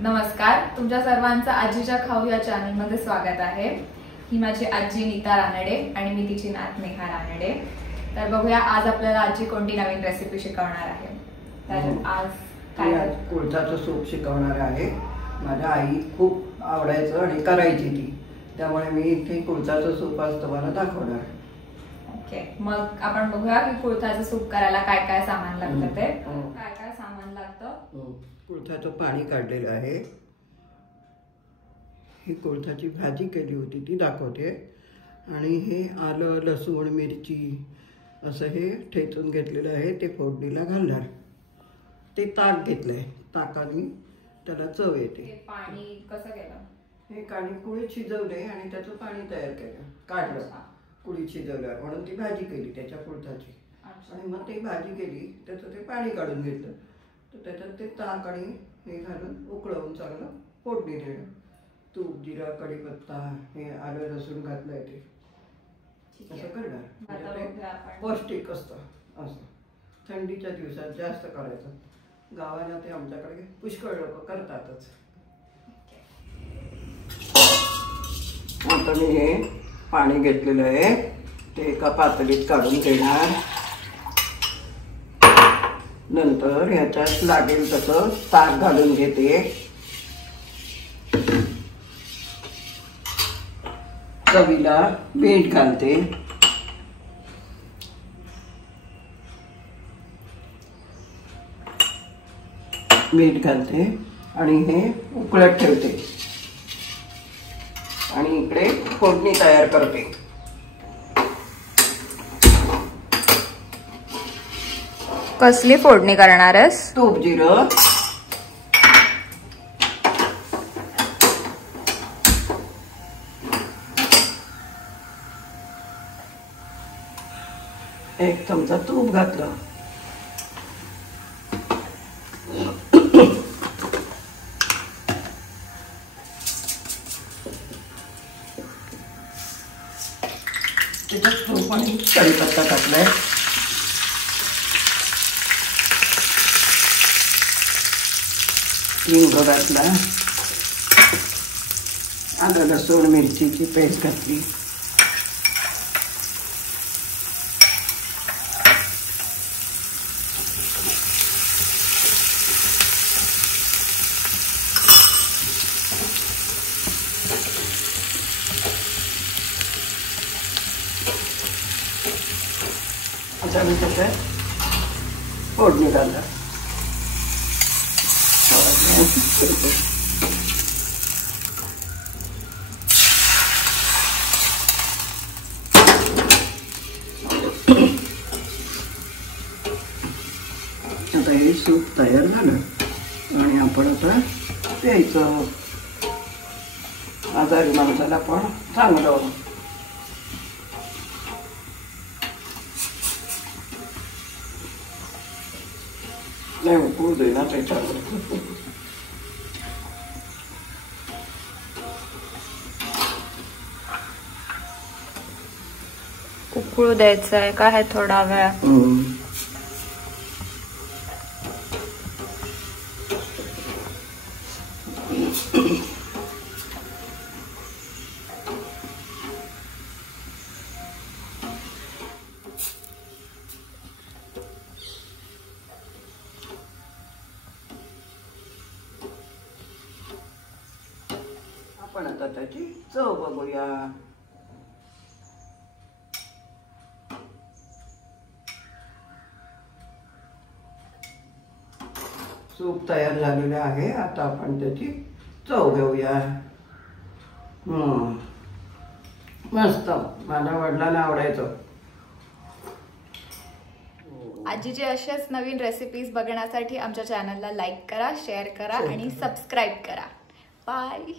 नमस्कार, तुमच्या सर्वांचं आजीच्या खाऊ या चॅनलमध्ये स्वागत आहे। ही माझी आजी नीता रानडे आणि मी तिची नात नेहा रानडे। तर बघूया आज आपल्याला आजी कोणती नवीन रेसिपी शिकवणार आहे। तर आज काय कुळथाचं सूप शिकवणार आहे। माझ्या आई खूप आवडायचं आणि करायची ती, त्यामुळे मी इथे कुळथाचं सूप आज तुम्हाला दाखवणार आहे। ओके, मग आपण बघूया की कुळथाचं सूप करायला काय काय सामान लागतं ते। काय काय सामान लागतं? कुळथाचं पाणी काढलेलं आहे। ही कुळथाची भाजी केली होती ती दाखवते। आणि हे आलं लसूण मिरची असं हे ठेचून घेतलेलं आहे, ते फोडणीला घालणार। ते ताक घेतलंय, ताकाने त्याला चव येते। पाणी कसं केलं? हे कुळीत शिजवले आणि त्याचं पाणी तयार केलं, काढलं। कुळीत शिजवलं म्हणून ती भाजी केली त्याच्या कुळथाची। आणि मग ती भाजी केली, त्याचं ते पाणी काढून घेतलं, तर त्याच्यात ते ताक आणि हे घालून उकळवून चांगलं फोडणी देणं। तूप, जिरा, कढीपत्ता, हे आलं लसूण घातलंय ते असं करणार। पौष्टिक असतं असं। थंडीच्या दिवसात जास्त करायचं। गावाला ते आमच्याकडे पुष्कळ लोक करतातच। आता मी हे पाणी घेतलेलं आहे, ते एका पातेलीत काढून घेणार। नंतर ह्याच्यात लागेल तसं ताक घालून घेते। चवीला मीठ घालते। मीठ घालते आणि हे उकळत ठेवते आणि इकडे फोडणी तयार करते। कसली फोडणी करणार आहेस? तूप, जिरं, एक चमचा तूप घातलं। त्याच्यात तूप आणि कढीपत्ता टाकलाय। हिंग घातला, आलं लसूण मिरचीची पेस्ट घातली। आता मी त्याच्यात फोडणी घालणार। आता हे सूप तयार झालं आणि आपण आता प्यायचं। आजारी माणसाला पण चांगलं। नाही उकळू दे ना त्याच्यावर। उकळू द्यायचं आहे का हे थोडा वेळ? आपण आता त्याची चव बघूया। सूप तयार झालेले आहे, आता आपण त्याची चव घेऊया। मस्त, माझ्या वडिलांना आवडायचं। आजीचे अशाच नवीन रेसिपीज बघण्यासाठी आमच्या चॅनलला लाईक करा, शेअर करा आणि सबस्क्राईब करा। बाय।